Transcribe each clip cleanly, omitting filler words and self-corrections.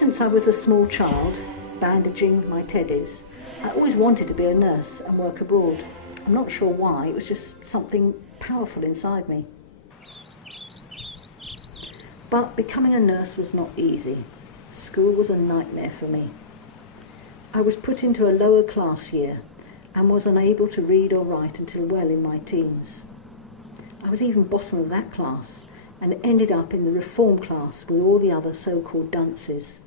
since I was a small child, bandaging my teddies, I always wanted to be a nurse and work abroad. I'm not sure why, it was just something powerful inside me. But becoming a nurse was not easy. School was a nightmare for me. I was put into a lower class year and was unable to read or write until well in my teens. I was even bottom of that class and ended up in the reform class with all the other so-called dunces.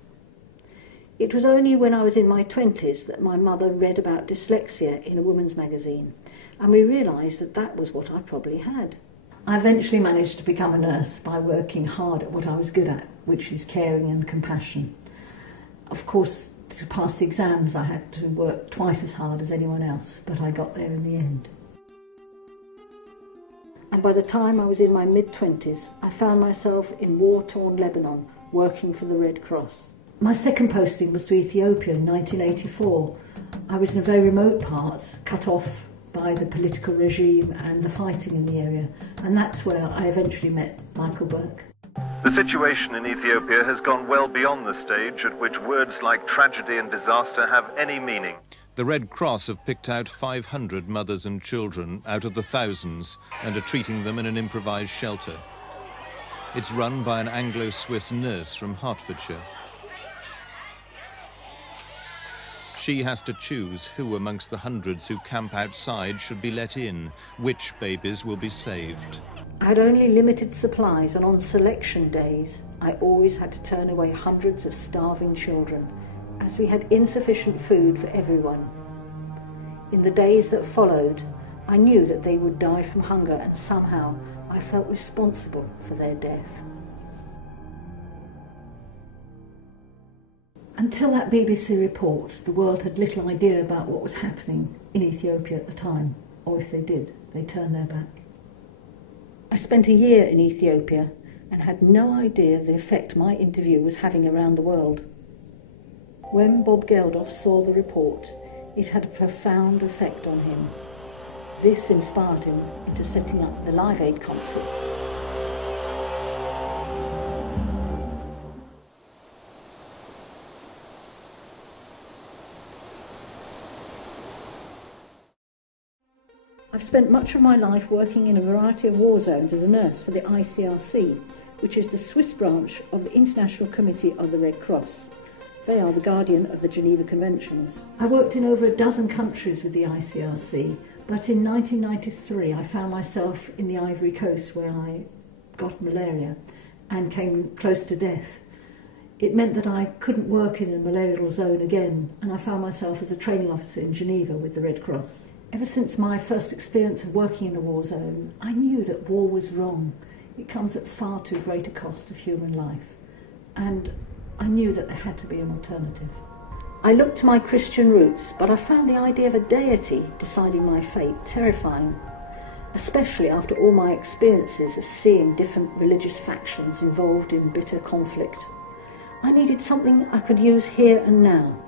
It was only when I was in my 20s that my mother read about dyslexia in a woman's magazine, and we realised that that was what I probably had. I eventually managed to become a nurse by working hard at what I was good at, which is caring and compassion. Of course, to pass the exams I had to work twice as hard as anyone else, but I got there in the end. And by the time I was in my mid-20s, I found myself in war-torn Lebanon, working for the Red Cross. My second posting was to Ethiopia in 1984. I was in a very remote part, cut off by the political regime and the fighting in the area, and that's where I eventually met Michael Burke. The situation in Ethiopia has gone well beyond the stage at which words like tragedy and disaster have any meaning. The Red Cross have picked out 500 mothers and children out of the thousands and are treating them in an improvised shelter. It's run by an Anglo-Swiss nurse from Hertfordshire. She has to choose who amongst the hundreds who camp outside should be let in, which babies will be saved. I had only limited supplies, and on selection days I always had to turn away hundreds of starving children, as we had insufficient food for everyone. In the days that followed, I knew that they would die from hunger, and somehow I felt responsible for their death. Until that BBC report, the world had little idea about what was happening in Ethiopia at the time, or if they did, they turned their back. I spent a year in Ethiopia and had no idea of the effect my interview was having around the world. When Bob Geldof saw the report, it had a profound effect on him. This inspired him into setting up the Live Aid concerts. I've spent much of my life working in a variety of war zones as a nurse for the ICRC, which is the Swiss branch of the International Committee of the Red Cross. They are the guardian of the Geneva Conventions. I worked in over a dozen countries with the ICRC, but in 1993 I found myself in the Ivory Coast where I got malaria and came close to death. It meant that I couldn't work in a malarial zone again, and I found myself as a training officer in Geneva with the Red Cross. Ever since my first experience of working in a war zone, I knew that war was wrong. It comes at far too great a cost of human life. And I knew that there had to be an alternative. I looked to my Christian roots, but I found the idea of a deity deciding my fate terrifying, especially after all my experiences of seeing different religious factions involved in bitter conflict. I needed something I could use here and now.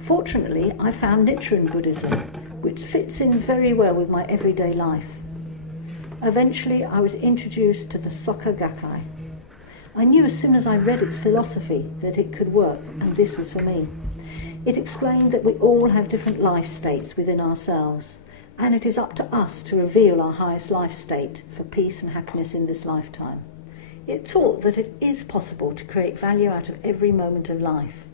Fortunately, I found Nichiren Buddhism, which fits in very well with my everyday life. Eventually, I was introduced to the Soka Gakkai. I knew as soon as I read its philosophy that it could work, and this was for me. It explained that we all have different life states within ourselves, and it is up to us to reveal our highest life state for peace and happiness in this lifetime. It taught that it is possible to create value out of every moment of life.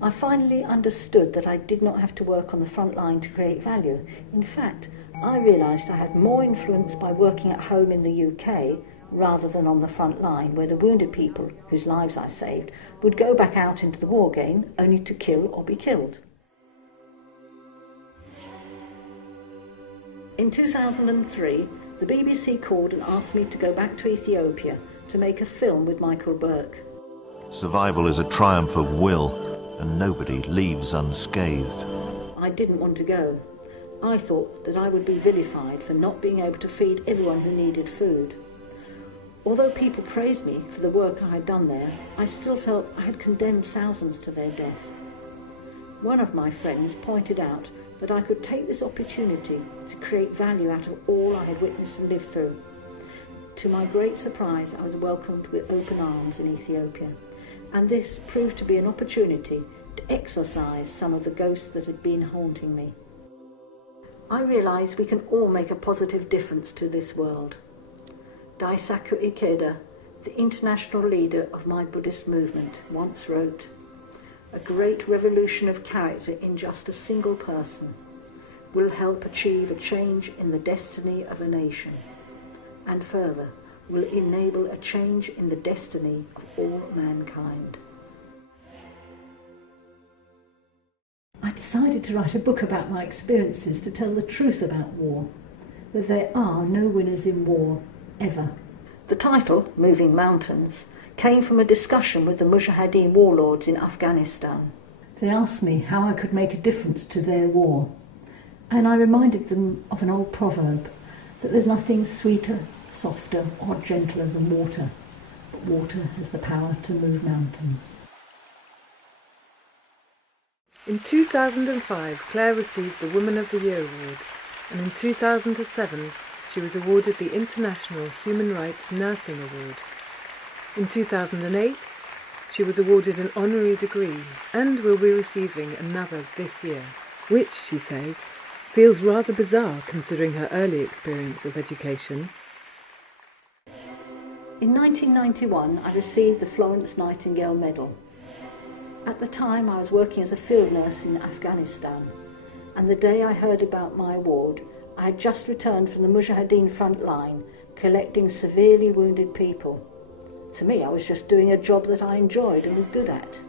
I finally understood that I did not have to work on the front line to create value. In fact, I realised I had more influence by working at home in the UK rather than on the front line, where the wounded people, whose lives I saved, would go back out into the war again only to kill or be killed. In 2003, the BBC called and asked me to go back to Ethiopia to make a film with Michael Burke. Survival is a triumph of will, and nobody leaves unscathed. I didn't want to go. I thought that I would be vilified for not being able to feed everyone who needed food. Although people praised me for the work I had done there, I still felt I had condemned thousands to their death. One of my friends pointed out that I could take this opportunity to create value out of all I had witnessed and lived through. to my great surprise, I was welcomed with open arms in Ethiopia, and this proved to be an opportunity to exorcise some of the ghosts that had been haunting me. I realised we can all make a positive difference to this world. Daisaku Ikeda, the international leader of my Buddhist movement, once wrote, "A great revolution of character in just a single person will help achieve a change in the destiny of a nation, and further, will enable a change in the destiny of all mankind." I decided to write a book about my experiences to tell the truth about war, that there are no winners in war, ever. The title, Moving Mountains, came from a discussion with the Mujahideen warlords in Afghanistan. They asked me how I could make a difference to their war, and I reminded them of an old proverb, that there's nothing sweeter, softer or gentler than water, but water has the power to move mountains. In 2005, Claire received the Woman of the Year award, and in 2007 she was awarded the International Human Rights Nursing Award. In 2008 she was awarded an honorary degree and will be receiving another this year, which, she says, feels rather bizarre considering her early experience of education. In 1991 I received the Florence Nightingale Medal. At the time I was working as a field nurse in Afghanistan, and the day I heard about my award, I had just returned from the Mujahideen front line collecting severely wounded people. To me, I was just doing a job that I enjoyed and was good at.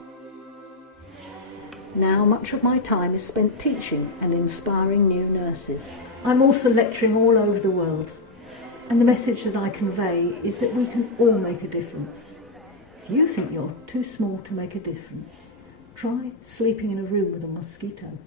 Now much of my time is spent teaching and inspiring new nurses. I'm also lecturing all over the world, and the message that I convey is that we can all make a difference. If you think you're too small to make a difference, try sleeping in a room with a mosquito.